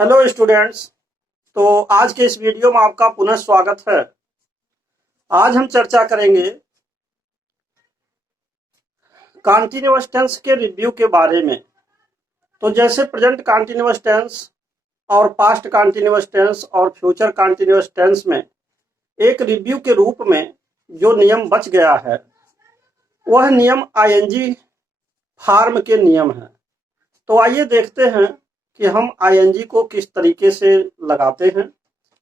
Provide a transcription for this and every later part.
Hello students. तो आज के इस वीडियो में आपका पुनः स्वागत है। आज हम चर्चा करेंगे कॉन्टिन्यूअस टेंस के रिव्यू के बारे में। तो जैसे प्रेजेंट कॉन्टिन्यूअस टेंस और पास्ट कॉन्टिन्यूअस टेंस और फ्यूचर कॉन्टिन्यूअस टेंस में एक रिव्यू के रूप में जो नियम बच गया है वह नियम आईएनजी फॉर्म के नियम हैं। तो आइए देखते हैं कि हम आईएनजी को किस तरीके से लगाते हैं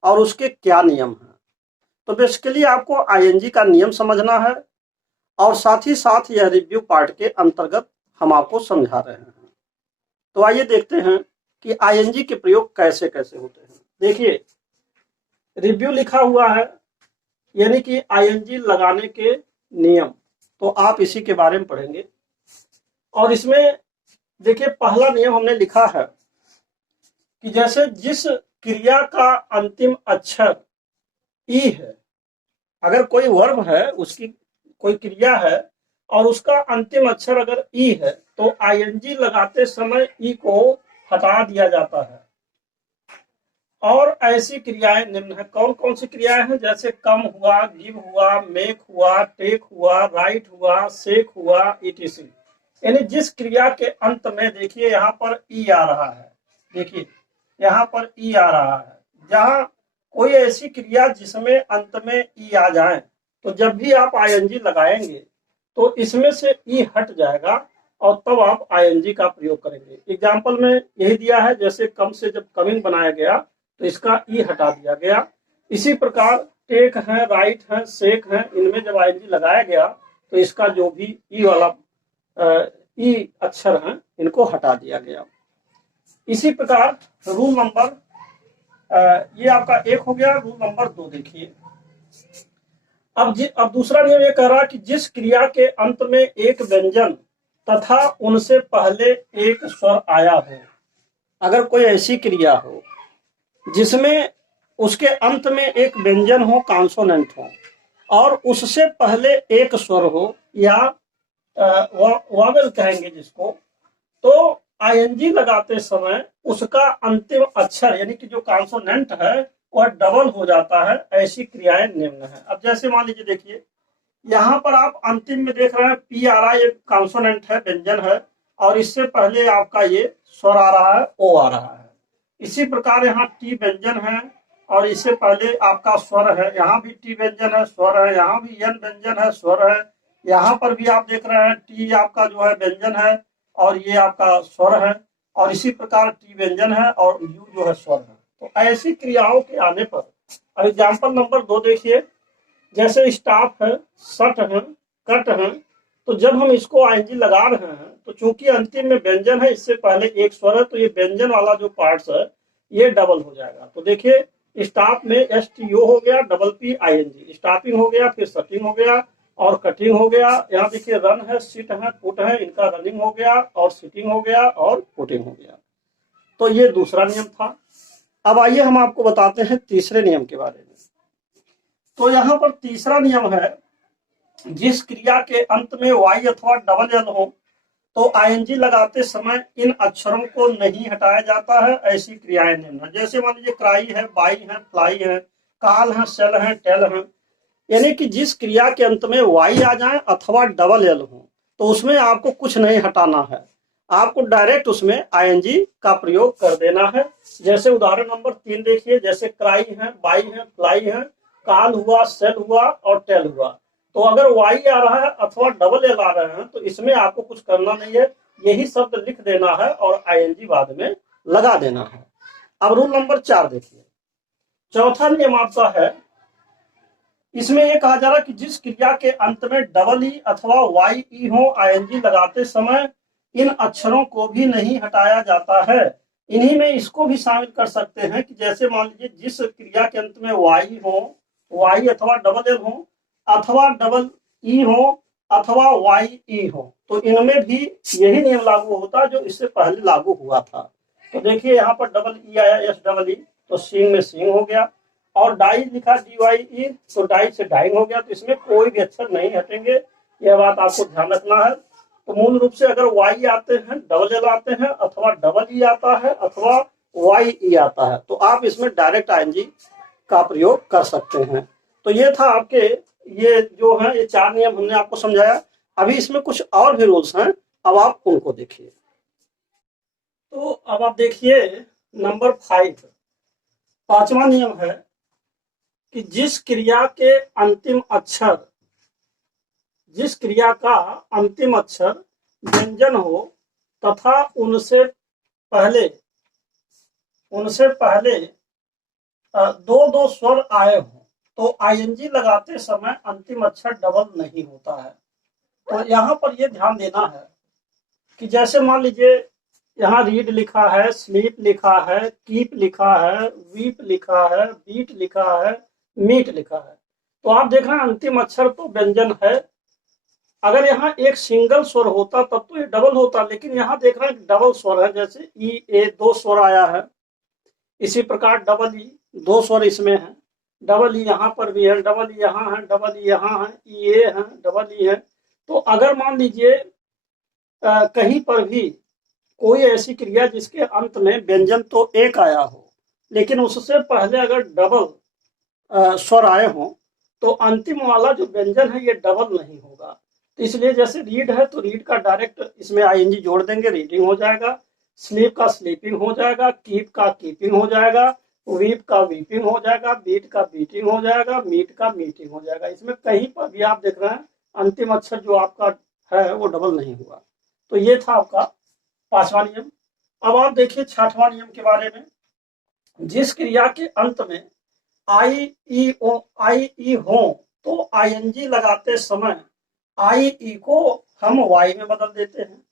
और उसके क्या नियम हैं। तो बेसिकली आपको आईएनजी का नियम समझना है और साथ ही साथ यह रिव्यू पार्ट के अंतर्गत हम आपको समझा रहे हैं। तो आइए देखते हैं कि आईएनजी के प्रयोग कैसे कैसे होते हैं। देखिए, रिव्यू लिखा हुआ है यानी कि आईएनजी लगाने के नियम, तो आप इसी के बारे में पढ़ेंगे। और इसमें देखिए, पहला नियम हमने लिखा है कि जैसे जिस क्रिया का अंतिम अक्षर ई है, अगर कोई वर्ब है, उसकी कोई क्रिया है और उसका अंतिम अक्षर अगर ई है तो आईएनजी लगाते समय ई को हटा दिया जाता है। और ऐसी क्रियाएं निम्न है। कौन कौन सी क्रियाएं हैं? जैसे कम हुआ, गिव हुआ, मेक हुआ, टेक हुआ, राइट हुआ, सेक हुआ, etc। यानी जिस क्रिया के अंत में देखिए यहाँ पर ई आ रहा है, देखिए यहाँ पर ई आ रहा है, जहां कोई ऐसी क्रिया जिसमें अंत में ई आ जाए तो जब भी आप आईएनजी लगाएंगे तो इसमें से ई हट जाएगा और तब आप आईएनजी का प्रयोग करेंगे। एग्जाम्पल में यही दिया है, जैसे कम से जब कमिंग बनाया गया तो इसका ई हटा दिया गया। इसी प्रकार टेक है, राइट है, सेक है, इनमें जब आईएनजी लगाया गया तो इसका जो भी ई वाला ई अक्षर है इनको हटा दिया गया। इसी प्रकार रूल नंबर ये आपका 1 हो गया। रूल नंबर 2 देखिए, अब दूसरा नियम ये कह रहा है कि जिस क्रिया के अंत में एक व्यंजन तथा उनसे पहले एक स्वर आया हो, अगर कोई ऐसी क्रिया हो जिसमें उसके अंत में एक व्यंजन हो, कॉन्सोनेंट हो, और उससे पहले एक स्वर हो या वॉवेल कहेंगे जिसको, तो आईएनजी लगाते समय उसका अंतिम अक्षर यानी कि जो कॉन्सोनेंट है वह डबल हो जाता है। ऐसी क्रियाएं निम्न है। अब जैसे मान लीजिए, देखिए यहाँ पर आप अंतिम में देख रहे हैं पी आ रहा है, ये कॉन्सोनेंट है, व्यंजन है, और इससे पहले आपका ये स्वर आ रहा है, ओ आ रहा है। इसी प्रकार यहाँ टी व्यंजन है और इससे पहले आपका स्वर है, यहाँ भी टी व्यंजन है, स्वर है, यहाँ भी एन व्यंजन है, स्वर है, यहाँ पर भी आप देख रहे हैं टी आपका जो है व्यंजन है और ये आपका स्वर है, और इसी प्रकार टी व्यंजन है और यू जो है स्वर है। तो ऐसी क्रियाओं के आने पर एग्जाम्पल नंबर 2 देखिए, जैसे स्टाफ है, सट है, कट है, तो जब हम इसको आईएनजी लगा रहे हैं तो चूंकि अंतिम में व्यंजन है, इससे पहले एक स्वर है, तो ये व्यंजन वाला जो पार्ट्स है ये डबल हो जाएगा। तो देखिए स्टाफ में STO हो गया, डबल P ING, स्टाफिंग हो गया, फिर सटिंग हो गया और कटिंग हो गया। यहाँ देखिए रन है, सिट है, पुट है, इनका रनिंग हो गया और सिटिंग हो गया और पुटिंग हो गया। तो ये दूसरा नियम था। अब आइए हम आपको बताते हैं तीसरे नियम के बारे में। तो यहाँ पर तीसरा नियम है, जिस क्रिया के अंत में वाई अथवा डबल एल हो तो आईएनजी लगाते समय इन अक्षरों को नहीं हटाया जाता है। ऐसी क्रियाएं निम्न है। जैसे मान लीजिए क्राई है, बाई है, फ्लाई है, काल है, सेल है, टेल है, यानी कि जिस क्रिया के अंत में वाई आ जाए अथवा डबल एल हो तो उसमें आपको कुछ नहीं हटाना है, आपको डायरेक्ट उसमें आईएनजी का प्रयोग कर देना है। जैसे उदाहरण नंबर 3 देखिए, जैसे क्राई है, बाई है, फ्लाई है, काल हुआ, सेल हुआ और टेल हुआ। तो अगर वाई आ रहा है अथवा डबल एल आ रहे हैं तो इसमें आपको कुछ करना नहीं है, यही शब्द लिख देना है और आईएनजी बाद में लगा देना है। अब रूल नंबर 4 देखिए, चौथा नियम आपका है, इसमें यह कहा जा रहा है कि जिस क्रिया के अंत में डबल ई अथवा वाई ई हो आईएनजी लगाते समय इन अक्षरों को भी नहीं हटाया जाता है। इन्हीं में इसको भी शामिल कर सकते हैं कि जैसे मान लीजिए जिस क्रिया के अंत में वाई हो, वाई अथवा डबल एल हो अथवा डबल ई हो अथवा वाई ई हो, तो इनमें भी यही नियम लागू होता है जो इससे पहले लागू हुआ था। तो देखिए यहाँ पर डबल ई आया, एस डबल ई, तो सिंग में सिंग हो गया, और डाई लिखा DYE तो डाई से डाइंग हो गया। तो इसमें कोई भी अक्षर नहीं हटेंगे, यह बात आपको ध्यान रखना है। तो मूल रूप से अगर वाई आते हैं, डबल एल आते हैं, अथवा डबल ई आता है, अथवा YE आता है, तो आप इसमें डायरेक्ट ING का प्रयोग कर सकते हैं। तो ये था आपके, ये जो है ये 4 नियम हमने आपको समझाया। अभी इसमें कुछ और भी रूल्स हैं, अब आप उनको देखिए। तो अब आप देखिए नंबर 5, 5वां नियम है कि जिस क्रिया का अंतिम अक्षर व्यंजन हो तथा उनसे पहले दो स्वर आए हो तो ING लगाते समय अंतिम अक्षर डबल नहीं होता है। तो यहाँ पर ये ध्यान देना है कि जैसे मान लीजिए यहाँ रीड लिखा है, स्लीप लिखा है, कीप लिखा है, वीप लिखा है, बीट लिखा है, मीट लिखा है, तो आप देख रहे हैं अंतिम अक्षर तो व्यंजन है। अगर यहाँ एक सिंगल स्वर होता तब तो ये डबल होता, लेकिन यहाँ देख रहे हैं डबल स्वर है, जैसे ई ए 2 स्वर आया है, इसी प्रकार डबल ई 2 स्वर इसमें है, डबल ई यहाँ पर भी है, डबल ई यहाँ है, डबल ई यहाँ है, ई ए है, डबल ई है। तो अगर मान लीजिए कहीं पर भी कोई ऐसी क्रिया जिसके अंत में व्यंजन तो एक आया हो, लेकिन उससे पहले अगर डबल स्वर आए हों तो अंतिम वाला जो व्यंजन है ये डबल नहीं होगा। तो इसलिए जैसे रीड है तो रीड का डायरेक्ट इसमें ING जोड़ देंगे, रीडिंग हो जाएगा। स्लीप का स्लीपिंग हो जाएगा, कीप का कीपिंग हो जाएगा, वीप का वीपिंग हो जाएगा, बीट का बीटिंग हो जाएगा, मीट का मीटिंग हो जाएगा। इसमें कहीं पर भी आप देख रहे हैं अंतिम अक्षर जो आपका है वो डबल नहीं हुआ। तो ये था आपका 5वां नियम। अब आप देखिए 6वां नियम के बारे में। जिस क्रिया के अंत में IE हो तो ING लगाते समय IE को हम Y में बदल देते हैं।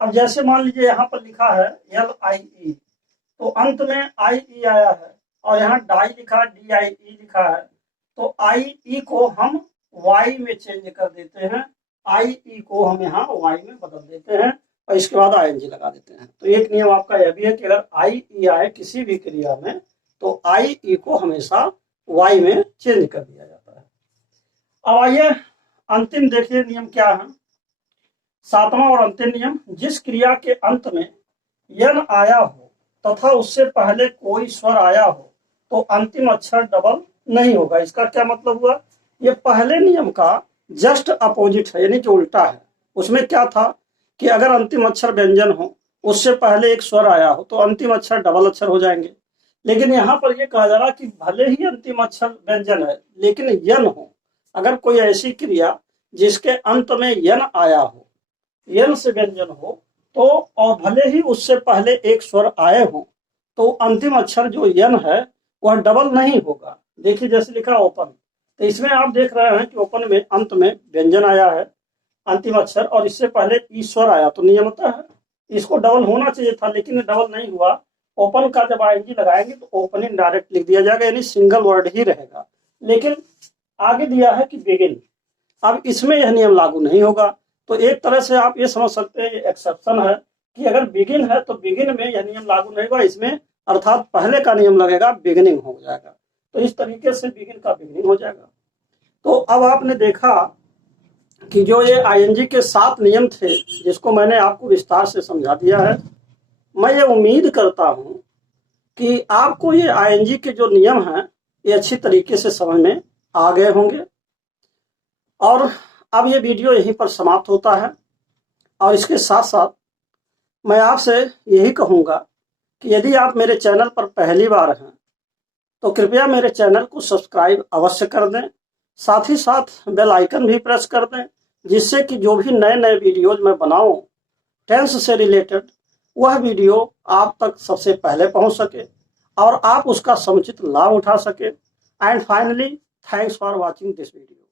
अब जैसे मान लीजिए यहाँ पर लिखा है LIE, तो अंत में IE आया है और यहाँ डाई लिखा है, DIE लिखा है, तो IE को हम Y में चेंज कर देते हैं, IE को हम यहाँ Y में बदल देते हैं और इसके बाद ING लगा देते हैं। तो एक नियम आपका यह भी है कि अगर IE आए किसी भी क्रिया में तो IE को हमेशा Y में चेंज कर दिया जाता है। अब आइए अंतिम देखिए नियम क्या है, 7वां और अंतिम नियम। जिस क्रिया के अंत में यन आया हो तथा उससे पहले कोई स्वर आया हो तो अंतिम अक्षर डबल नहीं होगा। इसका क्या मतलब हुआ, ये पहले नियम का जस्ट अपोजिट है, यानी जो उल्टा है। उसमें क्या था कि अगर अंतिम अक्षर व्यंजन हो, उससे पहले एक स्वर आया हो तो अंतिम अक्षर डबल अक्षर हो जाएंगे। लेकिन यहाँ पर ये कहा जा रहा कि भले ही अंतिम अक्षर व्यंजन है लेकिन यन हो, अगर कोई ऐसी क्रिया जिसके अंत में यन आया हो, यन से व्यंजन हो, तो और भले ही उससे पहले एक स्वर आए हो तो अंतिम अक्षर जो यन है वह डबल नहीं होगा। देखिए जैसे लिखा ओपन, तो इसमें आप देख रहे हैं कि ओपन में अंत में व्यंजन आया है अंतिम अक्षर और इससे पहले ईश्वर आया, तो नियमतः है इसको डबल होना चाहिए था, लेकिन डबल नहीं हुआ। ओपन का जब ING लगाएंगे तो ओपनिंग डायरेक्ट लिख दिया जाएगा, यानी सिंगल वर्ड ही रहेगा। लेकिन आगे दिया है कि बिगिन, अब इसमें यह नियम लागू नहीं होगा। तो एक तरह से आप ये समझ सकते हैं ये एक्सेप्शन है कि अगर बिगिन है तो बिगिन में यह नियम लागू नहीं होगा, इसमें अर्थात पहले का नियम लगेगा, बिगिनिंग हो जाएगा। तो इस तरीके से बिगिन का बिगिनिंग हो जाएगा। तो अब आपने देखा कि जो ये ING के 7 नियम थे जिसको मैंने आपको विस्तार से समझा दिया है। मैं ये उम्मीद करता हूं कि आपको ये ING के जो नियम हैं ये अच्छी तरीके से समझ में आ गए होंगे। और अब ये वीडियो यहीं पर समाप्त होता है और इसके साथ साथ मैं आपसे यही कहूँगा कि यदि आप मेरे चैनल पर पहली बार हैं तो कृपया मेरे चैनल को सब्सक्राइब अवश्य कर दें, साथ ही साथ बेल आइकन भी प्रेस कर दें, जिससे कि जो भी नए नए वीडियोज मैं बनाऊं टेंस से रिलेटेड वह वीडियो आप तक सबसे पहले पहुंच सके और आप उसका समुचित लाभ उठा सके। And finally thanks for watching this video.